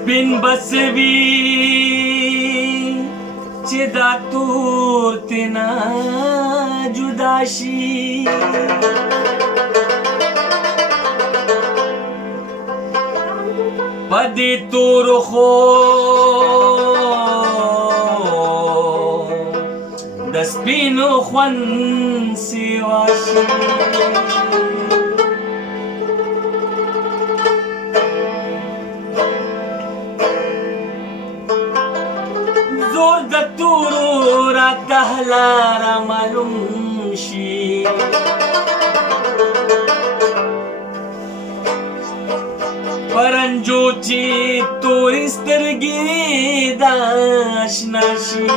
سپین بسوي چې دا تور تینا جدا شي پدې تور خو د سپینو خوند سیوا شي زور د تورو راته لاره معلوم شي پرنجو چې تورې سترګې د اشنا شي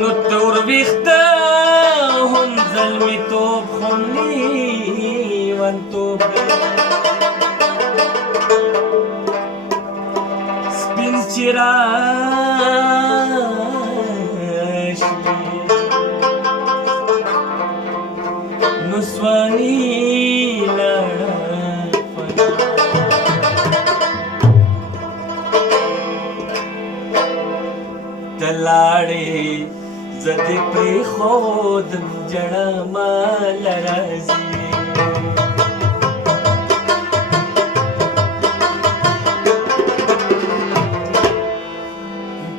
نو تور ویښته هم زلمیتوب هم لیونتوب سپین چې راشي نسوانی تلاړې زدې پرېښودم جړه مال راځي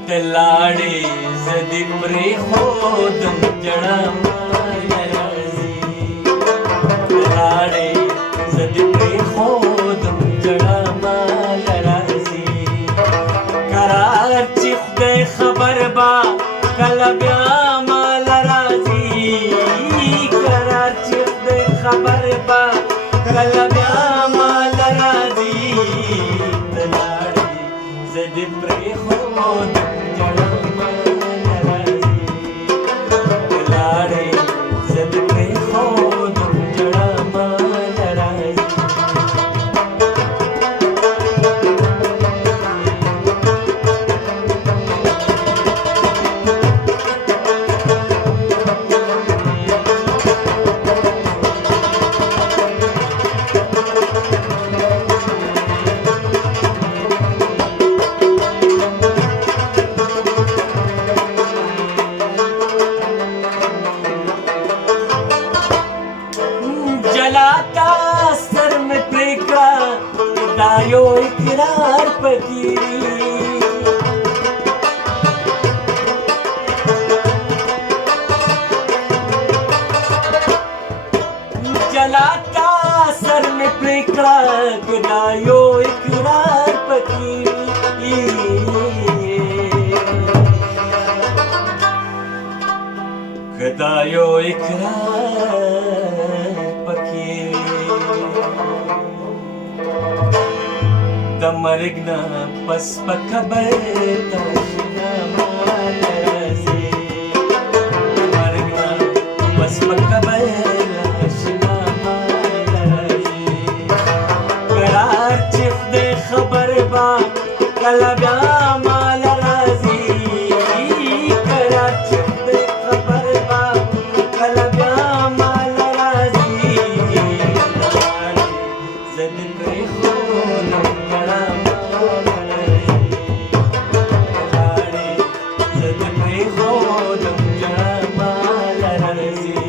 تلاړې زدې پرېښودم جړه مال راځي تلاړې زدې پرېښودم جړه مال راځي قرار چې خدای خبر با کله بیا مال راځي قرار چې خدای خبر با کله بیا مال راځي تلاړې زدې پرېښودم جړه مال راځي تلاړې زدې پرېښودم جړه مال راځي जलाता सर में प्रेका दायो इकरार पकी जलाता सर में प्रेका दायो इकरार पकी खदायो इकरार د مرګ نه پس په قبر ته اشنا مال راځي د مرګ نه پس په قبر اشنا مال راځي قرار چې خدای خبر با کله بیا مال راځي قرار چې خدای خبر با کله بیا مال راځي زدې پرېښودم جړه مال راځي تلاړې زدې پرېښودم جړه مال راځي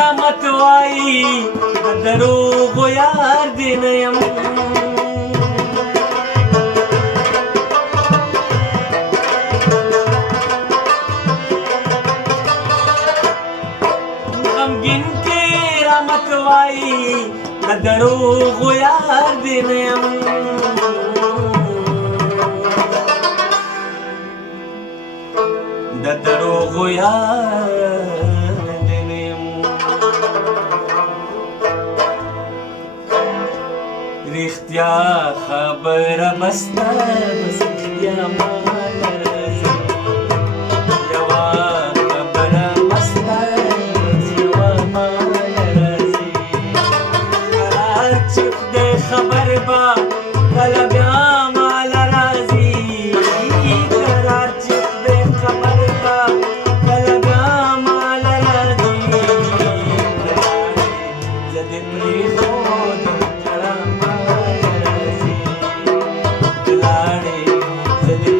رحمت وای دروغ یار دی نیم غمگین کی رحمت وای دروغ یار دی نیم دروغ یار دی نیم رښتیا خبره بسته بس رښتیا مال راځي یوه خبره بسته بس یوه مال راځي قرار چې خدای خبر به کله بیا مال راځي قرار چې خدای خبر به کله بیا مال راځي زه دې پرېښودم جړه مال راځي لاړې زه دې